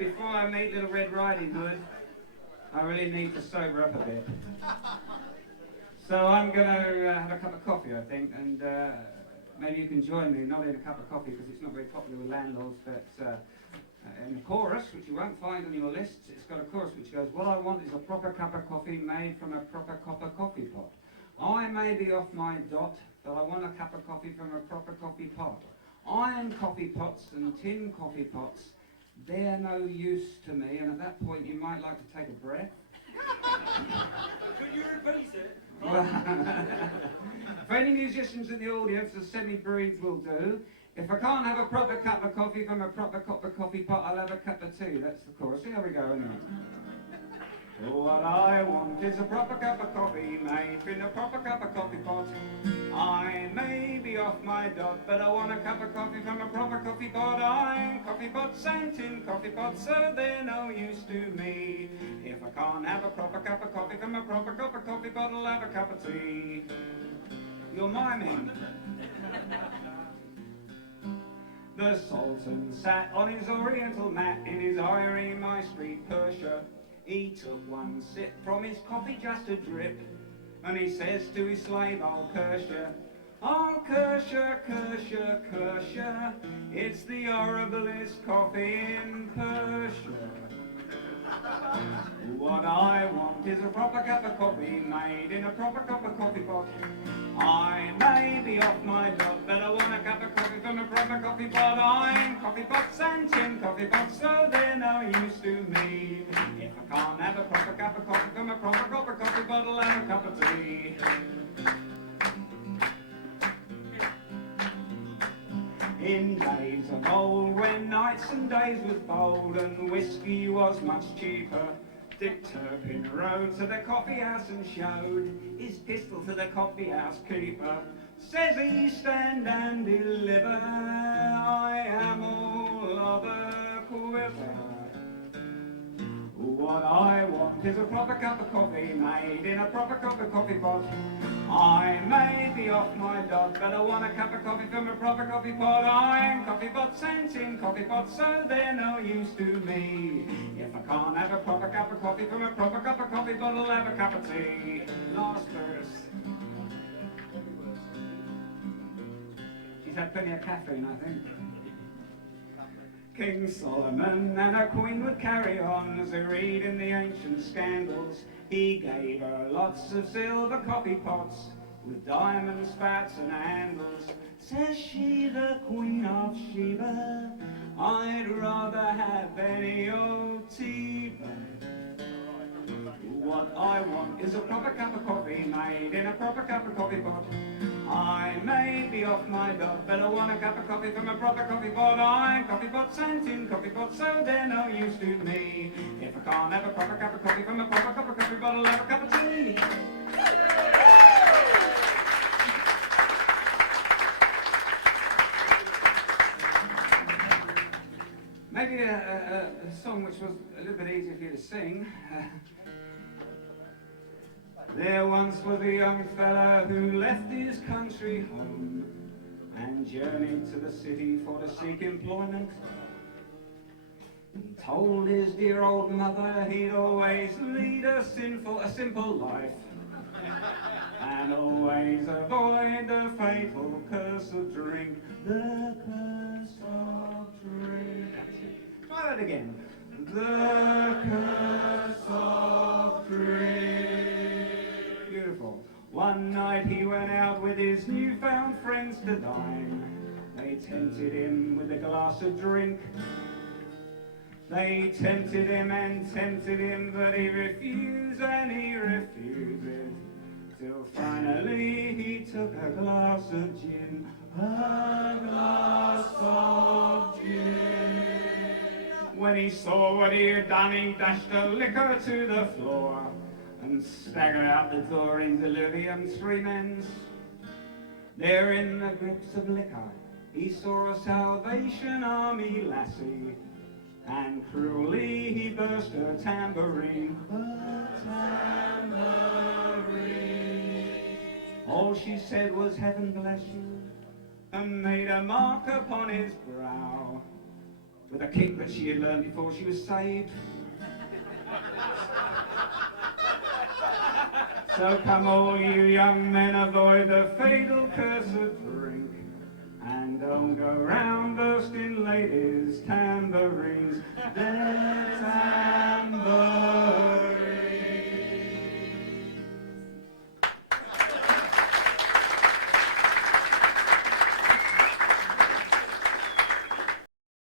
before I meet Little Red Riding Hood, I really need to sober up a bit. So I'm going to have a cup of coffee, I think, and maybe you can join me, not in a cup of coffee because it's not very popular with landlords, but in the chorus, which you won't find on your lists, it's got a chorus which goes, what I want is a proper cup of coffee made from a proper copper coffee pot. I may be off my dot, but I want a cup of coffee from a proper coffee pot. Iron coffee pots and tin coffee pots, they're no use to me, and at that point you might like to take a breath. Could you repeat it? Well, for any musicians in the audience, the semi-breeds will do. If I can't have a proper cup of coffee from a proper copper coffee pot, I'll have a cup of tea. That's the chorus. Here we go, anyway. What I want is a proper cup of coffee made in a proper cup of coffee pot. I may be off my dot, but I want a cup of coffee from a proper coffee pot. I'm coffee pots and tin coffee pots, so they're no use to me. If I can't have a proper cup of coffee from a proper cup of coffee pot, I'll have a cup of tea. You're miming. The Sultan sat on his oriental mat in his eyrie, my street Persia. He took one sip from his coffee, just a drip, and he says to his slave, I'll curse ya. I'll curse ya, curse ya, curse ya. It's the horriblest coffee in Persia. What I want is a proper cup of coffee made in a proper cup of coffee pot. I may be off my dot, but I want a cup of coffee from a proper coffee pot. I'm coffee pots and tin coffee pots, so they're no use to me. If I can't have a proper cup of coffee from a proper cup of coffee pot, I'll have a cup of tea. In days of old, when nights and days was bold and whiskey was much cheaper, Dick Turpin rode to the coffee house and showed his pistol to the coffee house keeper. Says he, stand and deliver, I am all of a quiver. What I want is a proper cup of coffee made in a proper cup of coffee pot. I may be off my dot, but I want a cup of coffee from a proper coffee pot. I'm coffee pots and tin coffee pots, so they're no use to me. If I can't have a proper cup of coffee from a proper cup of coffee pot, I'll have a cup of tea. Last verse. She's had plenty of caffeine, I think. King Solomon and a queen would carry on as they read in the ancient scandals. He gave her lots of silver coffee pots with diamond spats and handles. Says she, the Queen of Sheba, I'd rather have any old tea. What I want is a proper cup of coffee made in a proper cup of coffee pot. I may be off my dot, but I want a cup of coffee from a proper coffee pot. I'm coffee pots and tin coffee pots, so they're no use to me. If I can't have a proper cup of coffee from a proper cup of coffee pot, I'll have a cup of tea. Maybe a song which was a little bit easier for you to sing. There once was a young fella who left his country home and journeyed to the city for to seek employment. He told his dear old mother he'd always lead a simple life and always avoid the fatal curse of drink. The curse of drink. Try that again. The curse of drink. Beautiful. One night he went out with his newfound friends to dine. They tempted him with a glass of drink. They tempted him and tempted him, but he refused and he refused it. Till finally he took a glass of gin. A glass of gin. When he saw what he had done, he dashed the liquor to the floor and staggered out the door into delirium tremens. There in the grips of liquor, he saw a Salvation Army lassie, and cruelly he burst her tambourine. A tambourine. All she said was, heaven bless you, and made a mark upon his brow. with a kick that she had learned before she was saved. So come all you young men, avoid the fatal curse of drink, and don't go round bursting ladies' tambourines.